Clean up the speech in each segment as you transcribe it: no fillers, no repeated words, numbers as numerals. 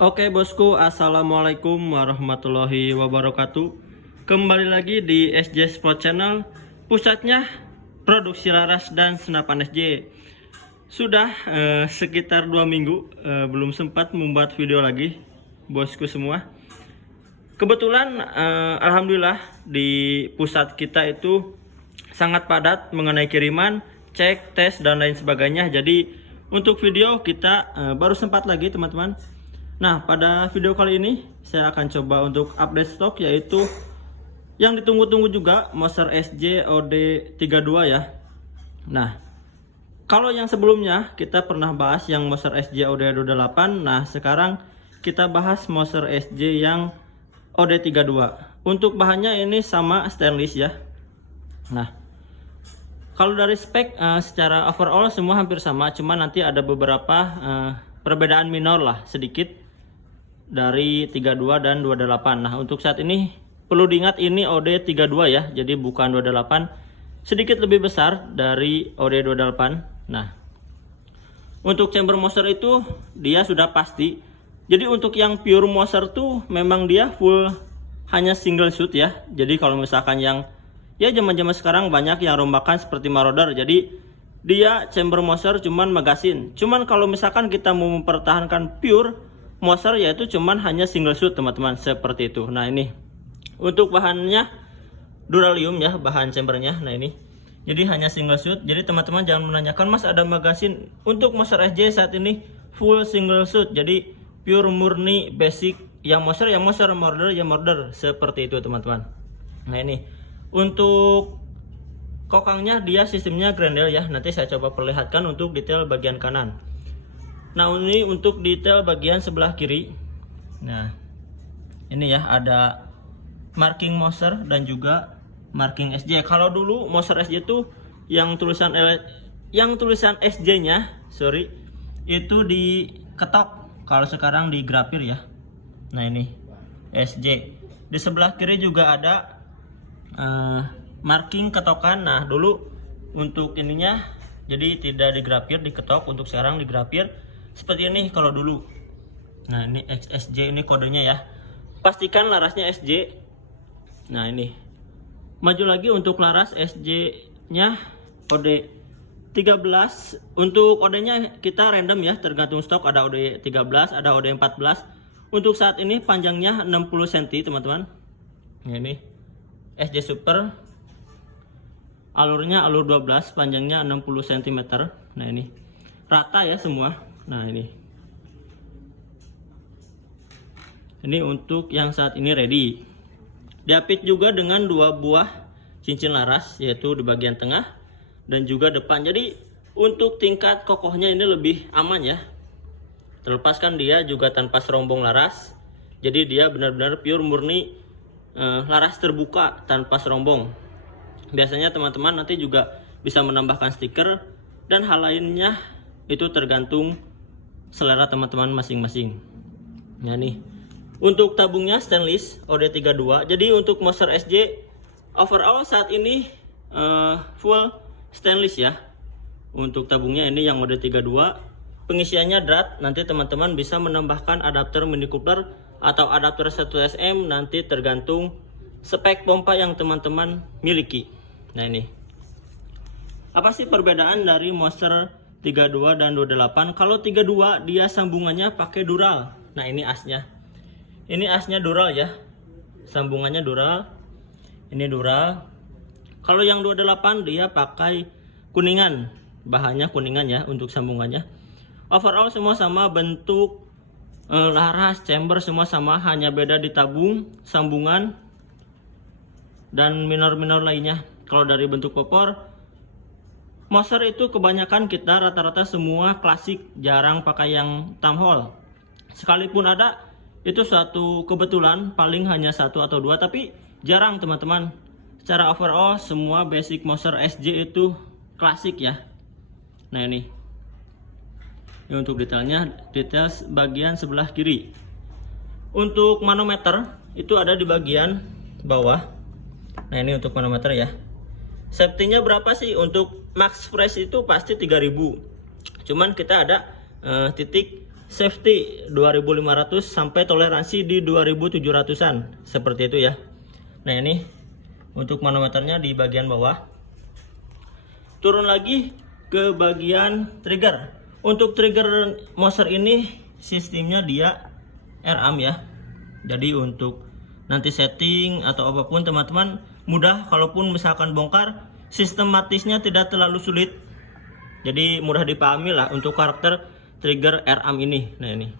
Oke bosku, assalamualaikum warahmatullahi wabarakatuh. Kembali lagi di SJ Sport Channel, pusatnya produksi laras dan senapan SJ. Sudah sekitar 2 minggu belum sempat membuat video lagi, bosku semua. Kebetulan alhamdulillah di pusat kita itu sangat padat mengenai kiriman, cek, tes dan lain sebagainya. Jadi untuk video kita baru sempat lagi teman-teman. Nah, pada video kali ini saya akan coba untuk update stok, yaitu yang ditunggu-tunggu juga Moser SJ OD32 ya. Nah, kalau yang sebelumnya kita pernah bahas yang Moser SJ OD28. Nah, sekarang kita bahas Moser SJ yang OD32. Untuk bahannya ini sama stainless ya. Nah, kalau dari spek secara overall semua hampir sama, cuma nanti ada beberapa perbedaan minor lah sedikit dari 32 dan 28. Nah, untuk saat ini perlu diingat ini OD32 ya, jadi bukan 28, sedikit lebih besar dari OD28. Nah, untuk chamber Moser itu dia sudah pasti. Jadi untuk yang pure Moser tuh memang dia full hanya single shoot ya. Jadi kalau misalkan yang ya zaman-zaman sekarang banyak yang rombakan seperti Marauder, jadi dia chamber Moser cuman magasin. Cuman kalau misalkan kita mau mempertahankan pure Moser, yaitu cuman hanya single shoot teman-teman, seperti itu. Nah, ini untuk bahannya duralium ya, bahan chambernya. Nah, ini jadi hanya single shoot. Jadi teman-teman jangan menanyakan, Mas ada magasin. Untuk Moser SJ saat ini full single shoot, jadi pure murni basic. Yang Moser, Marauder ya Marauder, seperti itu teman-teman. Nah, ini untuk kokangnya dia sistemnya Grendel ya. Nanti saya coba perlihatkan untuk detail bagian kanan. Nah, ini untuk detail bagian sebelah kiri. Nah, ini ya ada marking Moser dan juga marking SJ. Kalau dulu Moser SJ itu yang tulisan SJ-nya, itu diketok. Kalau sekarang digrafir ya. Nah, ini SJ. Di sebelah kiri juga ada marking ketokan. Nah, dulu untuk ininya jadi tidak digrafir, diketok. Untuk sekarang digrafir seperti ini kalau dulu. Nah, ini XSJ, ini kodenya ya. Pastikan larasnya SJ. Nah, ini maju lagi untuk laras SJ nya OD13. Untuk OD-nya kita random ya, tergantung stok. Ada OD13, ada OD14. Untuk saat ini panjangnya 60 cm teman-teman. Nah, ini SJ Super, alurnya alur 12, panjangnya 60 cm. Nah, ini rata ya semua. Nah, ini untuk yang saat ini ready. Diapit juga dengan 2 buah cincin laras, yaitu di bagian tengah dan juga depan. Jadi untuk tingkat kokohnya ini lebih aman ya. Terlepaskan dia juga tanpa serombong laras. Jadi dia benar-benar pure murni laras terbuka tanpa serombong. Biasanya teman-teman nanti juga bisa menambahkan stiker dan hal lainnya, itu tergantung selera teman-teman masing-masing. Nah, nih untuk tabungnya stainless OD32. Jadi untuk Moser SJ overall saat ini full stainless ya. Untuk tabungnya ini yang OD32. Pengisiannya drat. Nanti teman-teman bisa menambahkan adapter mini coupler atau adapter 1SM, nanti tergantung spek pompa yang teman-teman miliki. Nah, ini apa sih perbedaan dari Moser 32 dan 28? Kalau 32 dia sambungannya pakai dural. Nah, ini asnya. Ini asnya dural ya. Sambungannya dural. Ini dural. Kalau yang 28 dia pakai kuningan. Bahannya kuningan ya untuk sambungannya. Overall semua sama, bentuk laras, chamber semua sama, hanya beda di tabung, sambungan dan minor-minor lainnya. Kalau dari bentuk popor, Moser itu kebanyakan kita rata-rata semua klasik, jarang pakai yang tamhole. Sekalipun ada, itu suatu kebetulan, paling hanya 1 atau 2, tapi jarang teman-teman. Secara overall semua basic Moser SJ itu klasik ya. Nah, ini untuk detailnya, detail bagian sebelah kiri. Untuk manometer itu ada di bagian bawah. Nah, ini untuk manometer ya. Safety-nya berapa sih? Untuk max fresh itu pasti 3000. Cuman kita ada titik safety 2500 sampai toleransi di 2700-an seperti itu ya. Nah ini untuk manometernya di bagian bawah. Turun lagi ke bagian trigger. Untuk trigger Moser ini sistemnya dia RAM ya. Jadi untuk nanti setting atau apapun teman-teman mudah, kalaupun misalkan bongkar sistematisnya tidak terlalu sulit. Jadi mudah dipahami lah untuk karakter trigger RAM ini. Nah ini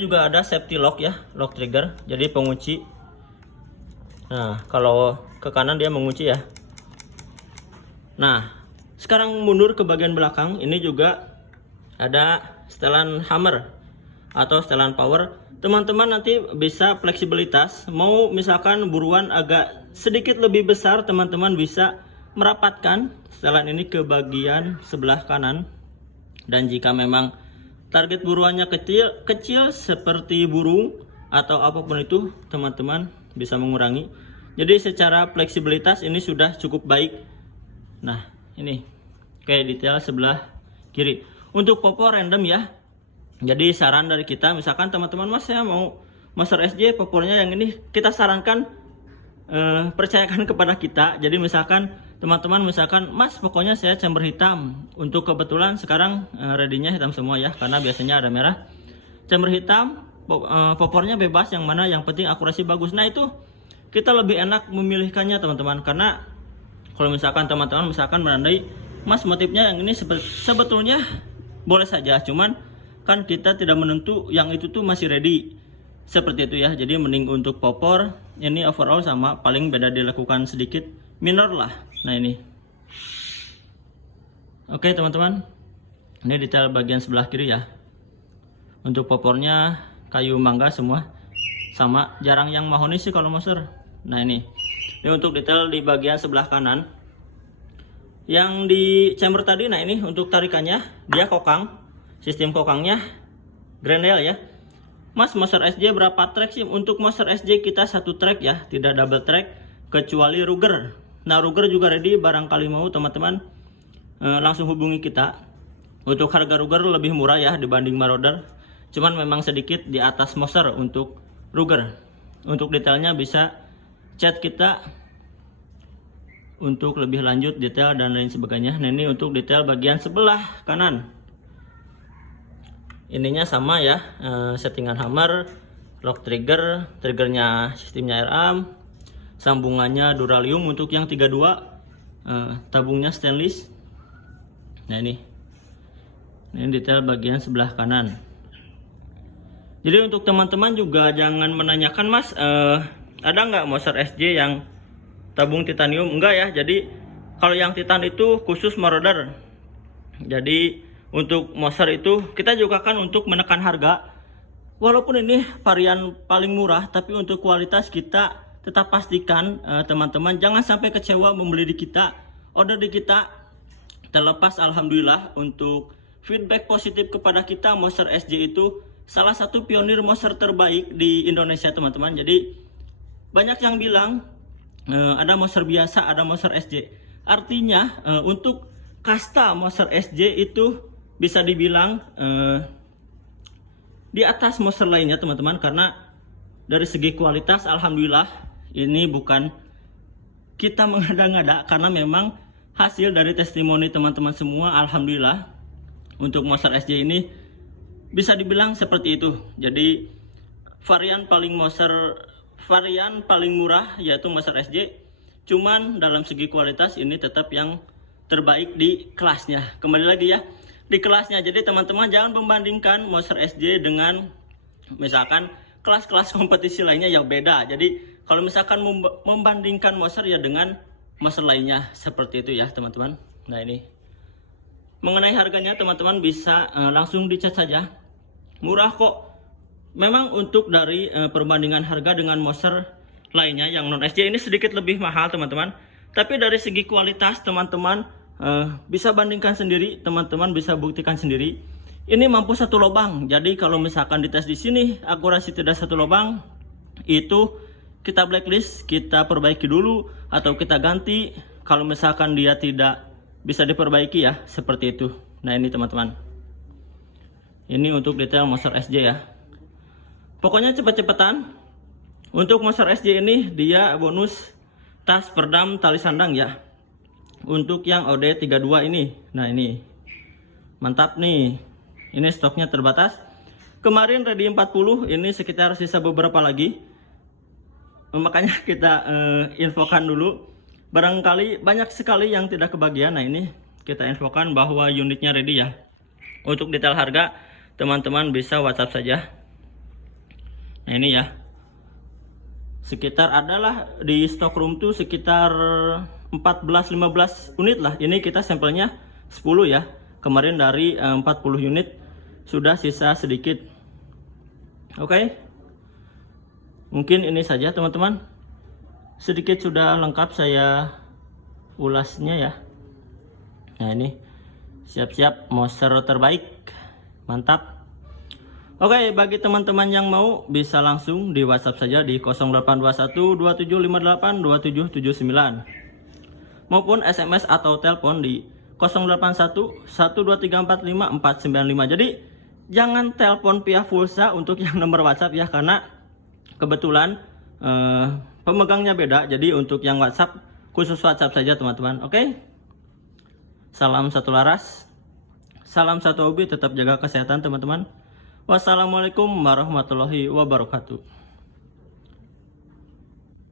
juga ada safety lock ya, lock trigger, jadi pengunci. Nah kalau ke kanan dia mengunci ya. Nah sekarang mundur ke bagian belakang, ini juga ada setelan hammer atau setelan power. Teman-teman nanti bisa fleksibilitas, mau misalkan buruan agak sedikit lebih besar, teman-teman bisa merapatkan setelan ini ke bagian sebelah kanan. Dan jika memang target buruannya kecil seperti burung atau apapun itu, teman-teman bisa mengurangi. Jadi secara fleksibilitas ini sudah cukup baik. Nah ini kayak detail sebelah kiri. Untuk popor random ya. Jadi saran dari kita, misalkan teman-teman mas saya mau Moser SJ popornya yang ini, kita sarankan percayakan kepada kita. Jadi misalkan teman-teman misalkan mas pokoknya saya chamber hitam, untuk kebetulan sekarang ready-nya hitam semua ya, karena biasanya ada merah. Chamber hitam, popornya bebas yang mana, yang penting akurasi bagus. Nah itu kita lebih enak memilihkannya teman-teman, karena kalau misalkan teman-teman misalkan menandai mas motifnya yang ini sebetulnya boleh saja, cuman kan kita tidak menentu yang itu tuh masih ready seperti itu ya. Jadi mending untuk popor ini overall sama, paling beda dilakukan sedikit minor lah. Nah ini oke teman-teman, ini detail bagian sebelah kiri ya. Untuk popornya kayu mangga semua sama, jarang yang mahoni sih kalau Moser. Nah ini untuk detail di bagian sebelah kanan yang di chamber tadi. Nah ini untuk tarikannya dia kokang, sistem kokangnya Grendel ya. Mas Moser SJ berapa track sih? Untuk Moser SJ kita satu track ya, tidak double track kecuali Ruger. Nah Ruger juga ready, barangkali mau teman-teman langsung hubungi kita. Untuk harga Ruger lebih murah ya dibanding Marauder, cuman memang sedikit di atas Moser untuk Ruger. Untuk detailnya bisa chat kita untuk lebih lanjut detail dan lain sebagainya. Nah ini untuk detail bagian sebelah kanan, ininya sama ya, settingan hammer, lock trigger, triggernya sistemnya RAM, sambungannya Duralium. Untuk yang 32 tabungnya stainless. Nah ini detail bagian sebelah kanan. Jadi untuk teman-teman juga jangan menanyakan mas ada nggak Moser SJ yang tabung titanium? Enggak ya, jadi kalau yang titan itu khusus Marauder. Jadi untuk Moser itu kita juga kan untuk menekan harga, walaupun ini varian paling murah, tapi untuk kualitas kita tetap pastikan teman-teman jangan sampai kecewa membeli di kita, order di kita. Terlepas alhamdulillah untuk feedback positif kepada kita, Moser SJ itu salah satu pionir Moser terbaik di Indonesia teman-teman. Jadi banyak yang bilang ada Moser biasa, ada Moser SJ. Artinya untuk kasta Moser SJ itu bisa dibilang di atas Moser lainnya teman-teman, karena dari segi kualitas alhamdulillah ini bukan kita mengada-ngada, karena memang hasil dari testimoni teman-teman semua alhamdulillah untuk Moser SJ ini bisa dibilang seperti itu. Jadi varian paling murah yaitu Moser SJ, cuman dalam segi kualitas ini tetap yang terbaik di kelasnya. Kembali lagi ya, di kelasnya. Jadi teman-teman jangan membandingkan Moser SJ dengan misalkan kelas-kelas kompetisi lainnya yang beda. Jadi kalau misalkan membandingkan Moser ya dengan Moser lainnya, seperti itu ya teman-teman. Nah ini mengenai harganya teman-teman bisa langsung dicat saja, murah kok. Memang untuk dari perbandingan harga dengan Moser lainnya yang non SJ ini sedikit lebih mahal teman-teman, tapi dari segi kualitas teman-teman bisa bandingkan sendiri, teman-teman bisa buktikan sendiri. Ini mampu satu lubang. Jadi kalau misalkan dites di sini akurasi tidak satu lubang, itu kita blacklist, kita perbaiki dulu atau kita ganti. Kalau misalkan dia tidak bisa diperbaiki ya, seperti itu. Nah ini teman-teman, Ini untuk detail Monster SJ ya. Pokoknya cepet-cepetan. Untuk Monster SJ ini dia bonus tas perdam tali sandang ya. Untuk yang OD32 ini. Nah ini. Mantap nih. Ini stoknya terbatas. Kemarin ready 40, ini sekitar sisa beberapa lagi. Makanya kita infokan dulu. Barangkali banyak sekali yang tidak kebagian. Nah ini kita infokan bahwa unitnya ready ya. Untuk detail harga teman-teman bisa WhatsApp saja. Nah ini ya. Sekitar adalah di stock room tuh sekitar 14-15 unit lah. Ini kita sampelnya 10 ya. Kemarin dari 40 unit sudah sisa sedikit. Oke. Mungkin ini saja teman-teman. Sedikit sudah lengkap saya ulasnya ya. Nah ini siap-siap monster terbaik. Mantap. Oke, bagi teman-teman yang mau bisa langsung di WhatsApp saja di 0821 2758 2779 maupun SMS atau telepon di 081 12345 495. Jadi jangan telepon via pulsa untuk yang nomor WhatsApp ya, karena kebetulan pemegangnya beda. Jadi untuk yang WhatsApp khusus WhatsApp saja teman-teman. Oke. Salam satu laras. Salam satu hobi, tetap jaga kesehatan teman-teman. Wassalamualaikum warahmatullahi wabarakatuh.